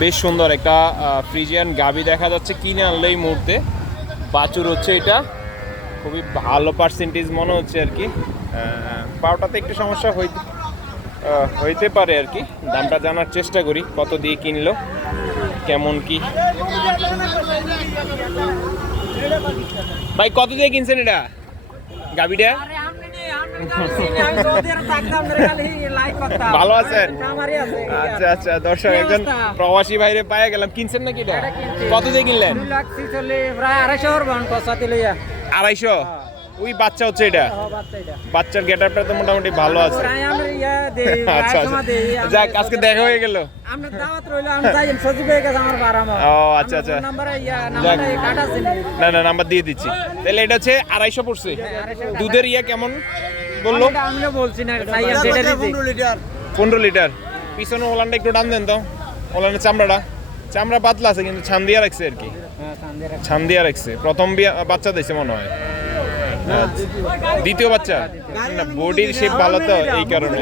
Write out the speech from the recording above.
বেশ সুন্দর একটা ফ্রিজিয়ান গাবি দেখা যাচ্ছে, কিনে আনলে এই মুহূর্তে। বাছুর হচ্ছে এটা, খুবই ভালো পার্সেন্টেজ মনে হচ্ছে আর কি। পাওটাতে একটু সমস্যা হইতে পারে আর কি। দামটা জানার চেষ্টা করি, কত দিয়ে কিনলো, কেমন কি। ভাই কত দিয়ে কিনছেন এটা গাবিটা? ভালো আছেন? আচ্ছা আচ্ছা, দর্শক একজন প্রবাসী ভাইরে পাইয়া গেলাম। কিনছেন নাকি এটা? কত দিয়ে কিনলেন? 2,250। ওই বাচ্চা হচ্ছে এটা? বাচ্চার গেটআপটা তো মোটামুটি ভালো আছে। আচ্ছা আচ্ছা, যাক আজকে দেখা হয়ে গেল। ও আচ্ছা আচ্ছা, না না নাম্বার দিয়ে দিচ্ছি। তাহলে এটা হচ্ছে 250 পড়ছে। দুধের কেমন বললো? 15 লিটার। পিছনে ওলানটা একটু টান দেন তো, ওলানের চামড়া পাতলা আছে কিন্তু ছান দিয়া রাখছে আর কি, ছান দিয়া রাখছে। প্রথম বাচ্চা দিয়েছে মনে হয়, দ্বিতীয় বাচ্চা না, বডির শেপ ভালো তো এই কারণে।